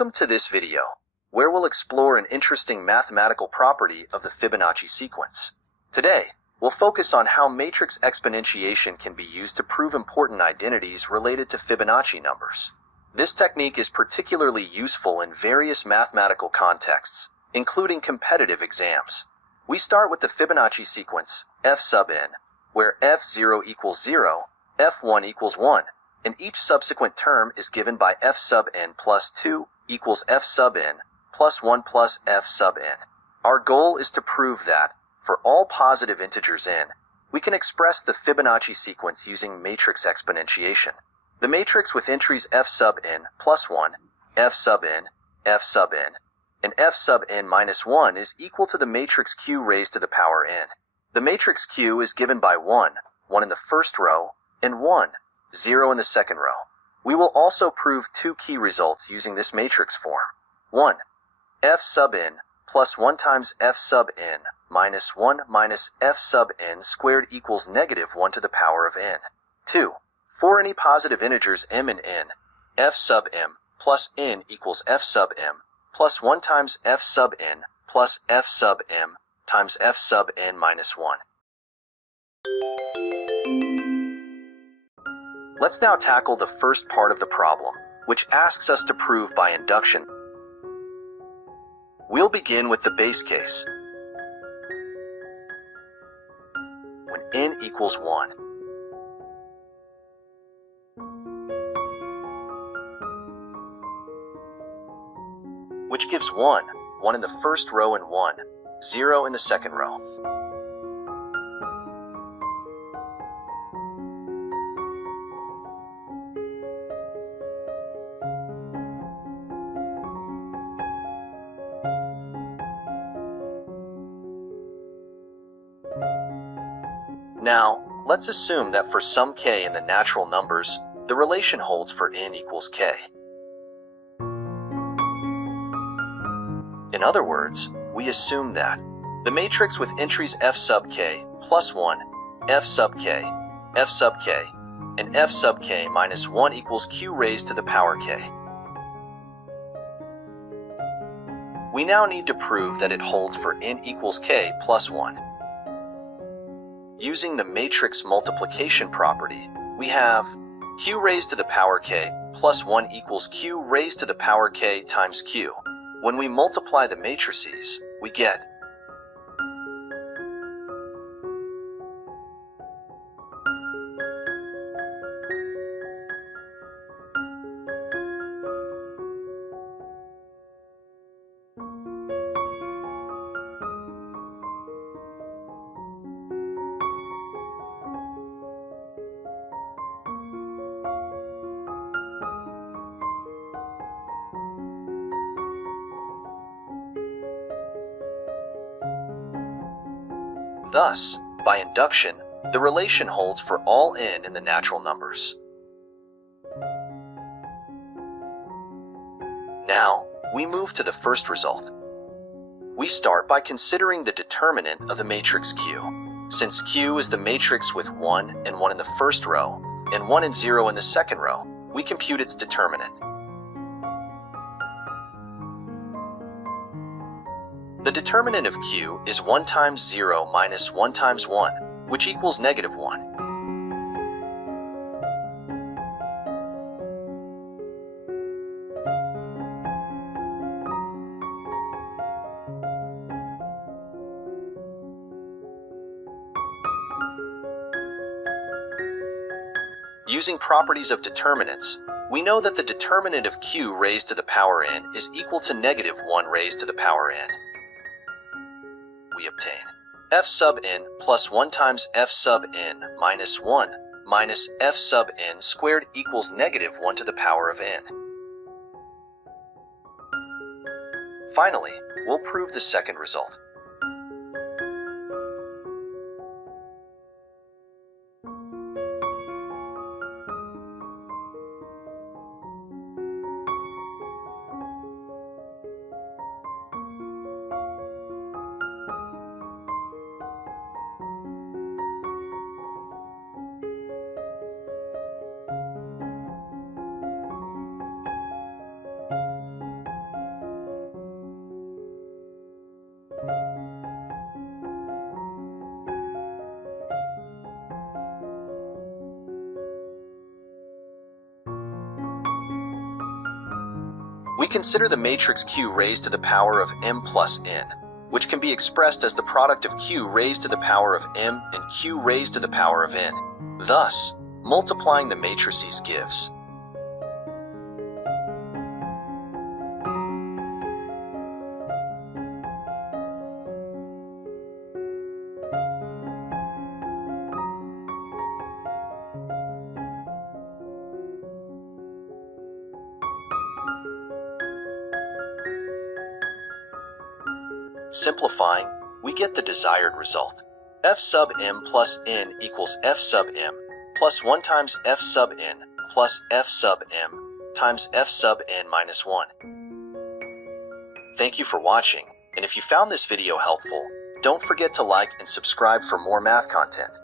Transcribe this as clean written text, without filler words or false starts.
Welcome to this video, where we'll explore an interesting mathematical property of the Fibonacci sequence. Today, we'll focus on how matrix exponentiation can be used to prove important identities related to Fibonacci numbers. This technique is particularly useful in various mathematical contexts, including competitive exams. We start with the Fibonacci sequence f sub n, where f0 equals 0, f1 equals 1, and each subsequent term is given by f sub n plus 2 equals f sub n plus 1 plus f sub n. Our goal is to prove that, for all positive integers n, we can express the Fibonacci sequence using matrix exponentiation. The matrix with entries f sub n plus 1, f sub n, and f sub n minus 1 is equal to the matrix q raised to the power n. The matrix q is given by 1 in the first row, and 1, 0 in the second row. We will also prove two key results using this matrix form. 1. F sub n plus 1 times f sub n minus 1 minus f sub n squared equals negative 1 to the power of n. 2. For any positive integers m and n, f sub m plus n equals f sub m plus 1 times f sub n plus f sub m times f sub n minus 1. Let's now tackle the first part of the problem, which asks us to prove by induction. We'll begin with the base case, when n equals 1. Which gives 1 in the first row and 1, 0 in the second row. Now, let's assume that for some k in the natural numbers, the relation holds for n equals k. In other words, we assume that the matrix with entries f sub k plus 1, f sub k, and f sub k minus 1 equals q raised to the power k. We now need to prove that it holds for n equals k plus 1. Using the matrix multiplication property, we have q raised to the power k plus 1 equals q raised to the power k times q. When we multiply the matrices, we get Thus, by induction, the relation holds for all n in the natural numbers. Now, we move to the first result. We start by considering the determinant of the matrix Q. Since Q is the matrix with 1 and 1 in the first row, and 1 and 0 in the second row, we compute its determinant. The determinant of Q is 1 times 0 minus 1 times 1, which equals negative 1. Using properties of determinants, we know that the determinant of Q raised to the power n is equal to negative 1 raised to the power n. We obtain f sub n plus 1 times f sub n minus 1 minus f sub n squared equals negative 1 to the power of n. Finally, we'll prove the second result. We consider the matrix Q raised to the power of m plus n, which can be expressed as the product of Q raised to the power of m and Q raised to the power of n. Thus, multiplying the matrices gives Simplifying, we get the desired result. F sub m plus n equals F sub m plus 1 times F sub n plus F sub m times F sub n minus 1. Thank you for watching, and if you found this video helpful, don't forget to like and subscribe for more math content.